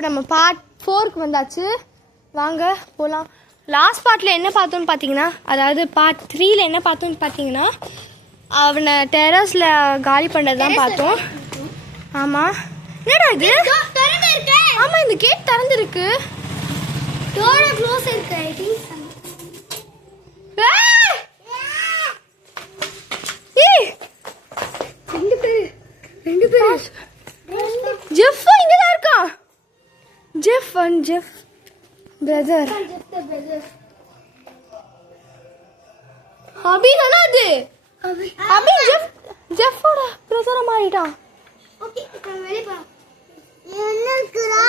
இப்போ நம்ம பார்ட் 4க்கு வந்தாச்சு. வாங்க போகலாம். லாஸ்ட் பார்ட்டில் என்ன பார்த்தோன்னு பார்த்தீங்கன்னா, அதாவது பார்ட் 3ல் என்ன பார்த்தோன்னு பார்த்தீங்கன்னா, அவனை டெரஸில் காலி பண்ணுறது தான் பார்த்தோம். ஆமாம், என்னடா இது? ஆமாம், இந்த கேட் திறந்துருக்கு. டோர் க்ளோஸ் இருக்கு. ரெண்டு பேர் ஜெஃப் இங்க தான் இருக்கான். Jeff and Jeff brother. Abhi தானே அது? அபி ஜெஃபோட பிரதரா மாறிட்டான். ஓகே, வெளிய போ. என்னக்குடா?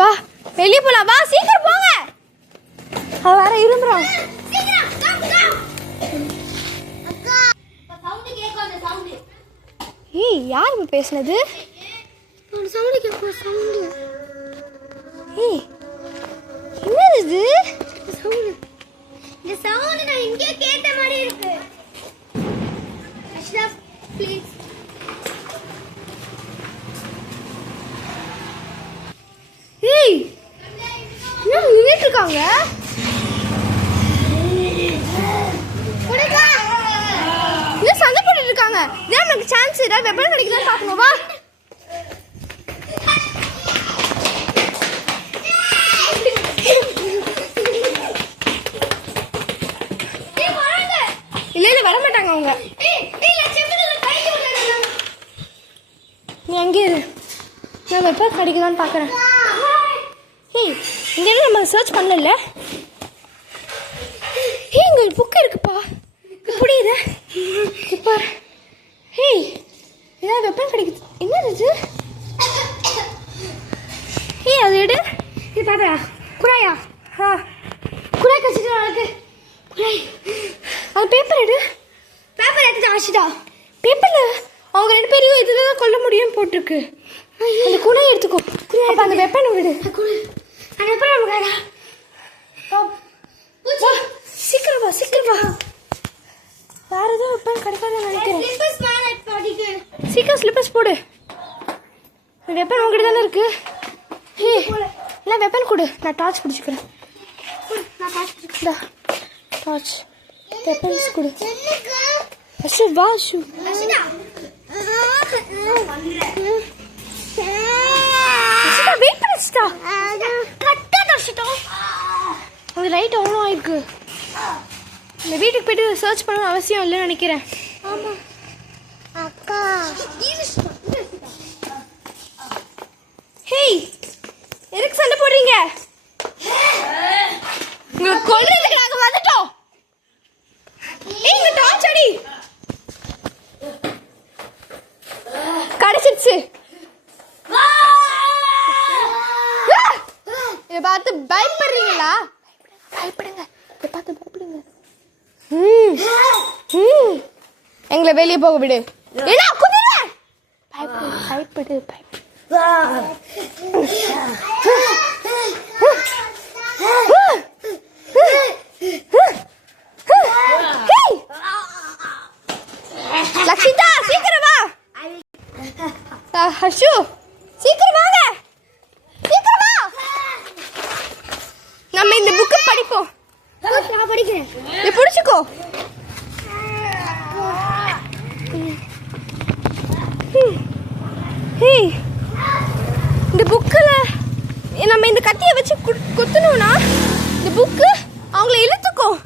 வா வெளிய போலாம். வா சீக்கிரம் போங்க. அவ வேற இரும்பறான். சீக்கிரம் கம். அக்கா, சவுண்ட் கேக்குது. அந்த சவுண்ட். ஏய், யார் இப்ப பேசுனது? ஒரு சவுண்ட் கேக்குது. சவுண்ட். ஏய், என்னது இது? சவுண்ட். இந்த சவுண்ட் நான் இங்கே கேட்ட மாதிரி இருக்கு. அஷ்ரஃப் ப்ளீஸ். ஏய், என்ன நின்னுட்டு இருக்காங்க? குடுங்க. என்ன சண்டை போட்டுட்டு இருக்காங்க? ஏன் நமக்கு சான்ஸ் ஏதாவது வெப்பன் கிடைக்குதான்னு பார்க்கணும். வா. இல்ல வர மாட்டாங்க அவங்க. நீ அங்கே இரு, நான் வெப்பன் கிடைக்குதான்னு பார்க்குறேன். ஏய், இங்கே நம்ம சர்ச் பண்ணல. ஏய், இங்கே ஒரு புக் இருக்குப்பா. புரியுது இப்போ. ஏய், ஏதாவது வெப்பன் கிடைக்குது. என்னது இது? ஏய், அது எடு. இது பாப்பா, குழாயா? குழாய் கழிச்சிட்டு நாளைக்கு குழாய். அது பேப்பர் எடு. பேப்பர் எடுத்து ஆச்சுடா. பேப்பரில் அவங்க 2 பேரையும் இதில் தான் கொல்ல முடியும்னு போட்டிருக்கு. அந்த குழாய் எடுத்துக்கோ. அப்போ அந்த வெப்பனை விடு. அந்த வெப்பனை நமக்கு சீக்கிரம் வா, சீக்கிரம் வா. வேற எதுவும் வெப்பன் கிடைக்காதுன்னு நினைக்கிறேன். சீக்கிரம் ஸ்லிப்பர்ஸ் போடு. வெப்பன் உங்ககிட்ட தானே இருக்கு. இல்லை வெப்பன் கொடு, நான் டார்ச் பிடிச்சிக்கிறேன். டார்ச் வெப்பன்ஸ் கொடு. அஷு வா. அஷு வெயிட் பண்ணிச்சுட்டா. அது லைட் அவ்வளோ ஆயிருக்கு. இந்த வீட்டுக்கு போயிட்டு சர்ச் பண்ணணும் அவசியம் இல்லைன்னு நினைக்கிறேன். ஆமாம் அக்கா. ஹேய், எதுக்கு சண்டை போடுறீங்க? உங்களை கொல்றதுக்கு நாங்கள் வந்துட்டோம். ஏய், இந்த டார்ச் அடி. கிடைச்சிருச்சு. இதை பார்த்து பயப்படுறீங்களா? பயப்படுங்க. இதை பார்த்து பயப்படுங்க. எங்களை வெளியே போக விடு. என்ன குதிரை? பயப்படு பயப்படு. லக்ஷிதா சீக்கிரம் வா. ஹர்ஷு சீக்கிரம் வாங்க. சீக்கிரம் வா. நம்ம இந்த புக்கை படிப்போம். நான் படிக்கிறேன். நீ பிடிச்சிக்கோ. ஹேய், இந்த புக்கில் நம்ம இந்த கத்தியை வச்சு குத்தணும்னா இந்த புக்கு அவங்கள இழுத்துக்கும்.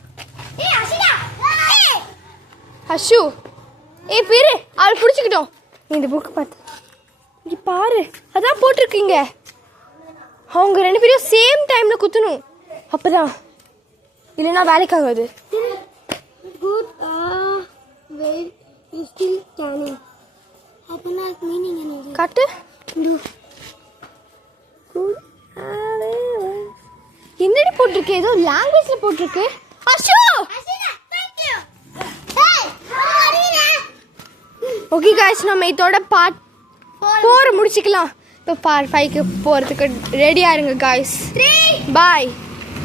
ஹர்ஷு, ஏய் பேரு அவள் பிடிச்சிக்கிட்டோம். இந்த புக்கு பார்த்து இங்கே பாரு, அதான் போட்டிருக்கீங்க. அவங்க 2 பேரும் சேம் டைமில் குத்தணும். அப்போதான், இல்லைன்னா வேலைக்காகாது. Good wait you still canning. அப்படின்னா மீனிங் என்னது? காட்டு. என்னடி போட்டிருக்கு? ஏதோ லாங்குவேஜ்ல போட்டிருக்கு. அஷு ஓகே गाइस, நம்ம இதோட பார்ட் 4 முடிச்சுக்கலாம். இப்போ பார்ட் 5க்கு போகிறதுக்கு ரெடியாக இருங்க गाइस. 3 பாய்.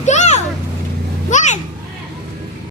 2 1